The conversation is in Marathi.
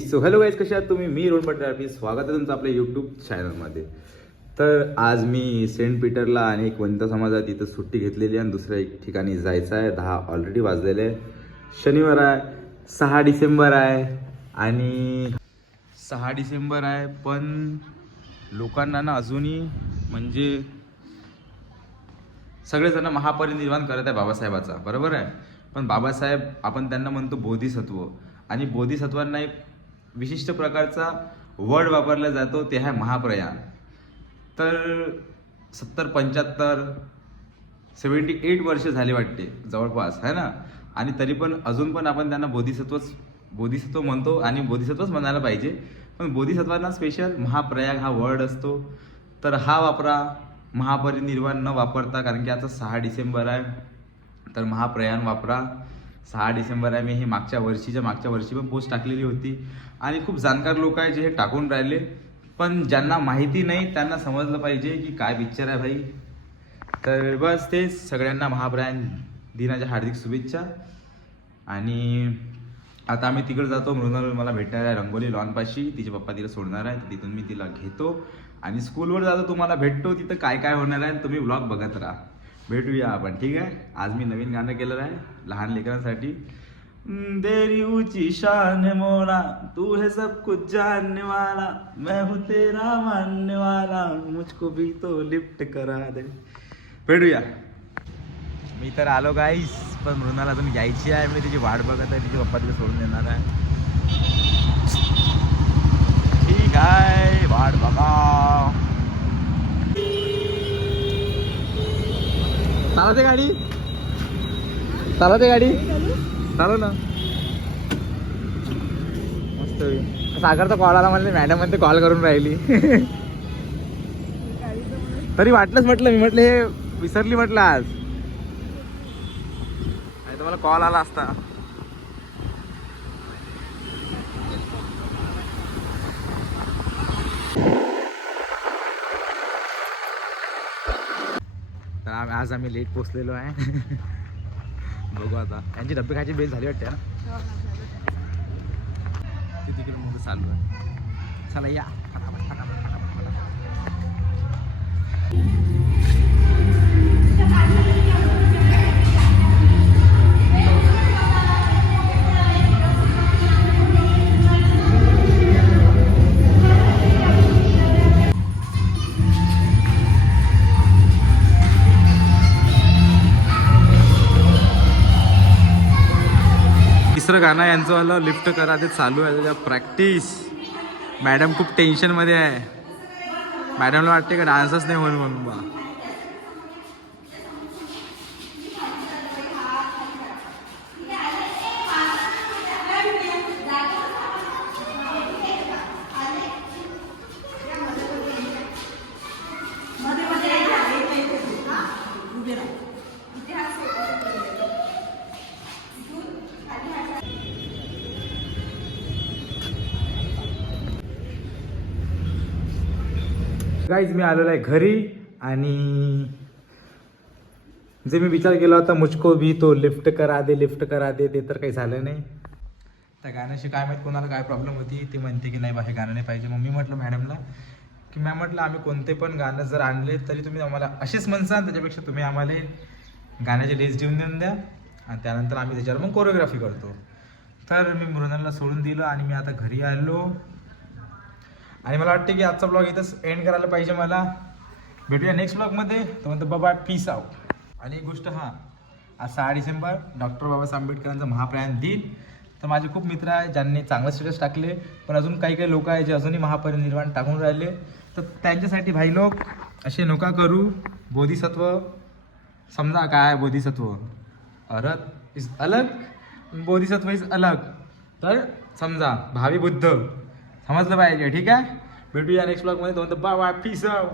सो हॅलो गाईज, कशा आहात तुम्ही? मी रोहन पटणार, स्वागत आहे तुमचं आपल्या यूट्यूब चॅनलमध्ये. तर आज मी सेंट पीटरला आणि एक वंत समाजात इथं सुट्टी घेतलेली आहे आणि दुसऱ्या एक ठिकाणी जायचं आहे. 10 ऑलरेडी वाजलेले आहे. शनिवार आहे, 6 डिसेंबर आहे आणि 6 डिसेंबर आहे. पण लोकांना ना अजूनही म्हणजे सगळेजण महापरिनिर्वाण करत आहे बाबासाहेबाचा, बरोबर आहे. पण बाबासाहेब आपण त्यांना म्हणतो बोधिसत्व, आणि बोधिसत्वांना एक विशिष्ट प्रकारचा वर्ड वापरला जातो, ते आहे महाप्रयाण. तर 70-75 78 वर्ष झाले वाटते जवळपास, है ना. आणि तरी पण अजून पण आपण त्यांना बोधिसत्व म्हणतो आणि बोधिसत्वच म्हणायला पाहिजे. पण बोधिसत्वांना स्पेशल महाप्रयाग हा वर्ड असतो, तर हा वापरा. महापरिनिर्वाण न वापरता, कारण की आता 6 डिसेंबर आहे, तर महाप्रयाण वापरा. 6 डिसेंबर आहे. मी हे मागच्या वर्षी पण पोस्ट टाकलेली होती आणि खूप जाणकार लोक आहे जे हे टाकून राहिले. पण ज्यांना माहिती नाही त्यांना समजलं पाहिजे की काय पिक्चर आहे भाई. तर बस तेच, सगळ्यांना महाप्रयाण दिनाच्या हार्दिक शुभेच्छा. आणि आता आम्ही तिकडे जातो. मृणाल मला भेटणार आहे रंगोली लॉनपाशी. तिचे पप्पा तिला सोडणार आहे, तिथून मी तिला घेतो आणि स्कूलवर जातो. तुम्हाला भेटतो तिथं काय काय होणार आहे, तुम्ही व्लॉग बघत राहा. भेटूया आपण, ठीक आहे. आज मी नवीन गाणं केलेलं आहे लहान लेकरांसाठी. तेरी ऊंची शान मोना, तू है सब कुछ जानने वाला, मैं हूँ तेरा मानने वाला, मुझको भी तो लिफ्ट करा दे. भेटूया. मी तर आलो गाईस, पण मृणाल अजून घ्यायची आहे. मी तिची वाट बघत आहे, तिचे पप्पा तिला सोडून देणार आहे. ठीक आहे, वाट बघा. चालवते गाडी, चालव ना. मस्त. सागरचा कॉल आला, म्हणले मॅडम म्हणते कॉल करून राहिली. तरी वाटलंच, म्हटलं मी म्हटलं हे विसरली म्हटलं आज, नाही तर मला कॉल आला असता. तर आज आम्ही लेट पोचलेलो आहे. बघू आता. यांची डब्बे खायची बेल झाली वाटते ना. ती तिकडे मग चालू आहे. चला या. तिसरं गाणं यांचं वाला लिफ्ट करा ते चालू आहे, त्याच्या प्रॅक्टिस. मॅडम खूप टेन्शनमध्ये आहे. मॅडमला वाटते का डान्सच नाही म्हणून बा. गाईज, मी आलेलो आहे घरी आणि जे मी विचार केला होता मुझको भी तो लिफ्ट करा दे, ते तर काही झालं नाही. त्या गाण्याशी काय माहीत कोणाला काय प्रॉब्लेम होती. ते म्हणते की नाही बा हे गाणं नाही पाहिजे. मग मी म्हटलं मॅडमला की मॅम म्हटलं आम्ही कोणते पण गाणं जर आणले तरी तुम्ही आम्हाला असेच म्हणसान, त्याच्यापेक्षा तुम्ही आम्हाला गाण्याचे लिस्ट देऊन द्या आणि त्यानंतर आम्ही त्याच्यावर मग कोरिओग्राफी करतो. तर मी मृणालला सोडून दिलं आणि मी आता घरी आलो. आणि मला वाटते की आजचा ब्लॉग इथंच एंड करायला पाहिजे मला. भेटूया नेक्स्ट ब्लॉगमध्ये. तर म्हणतो बाबा पीस आउट. आणि एक गोष्ट, आज 6 डिसेंबर डॉक्टर बाबासाहेब आंबेडकरांचा महाप्रयाण दिन. तर माझे खूप मित्र आहे ज्यांनी चांगलं स्टेटस टाकले, पण अजून काही लोक आहे जे अजूनही महापरिनिर्वाण टाकून राहिले. तर त्यांच्यासाठी भाई लोक असे नका करू. बोधिसत्व समजा काय, बोधिसत्व अर्थ इज अलग, बोधिसत्व इज अलग. तर समजा भावी बुद्ध समजलं पाहिजे, ठीक आहे. भेटूया नेक्स्ट ब्लॉगमध्ये. तो बाबा पीस आउट.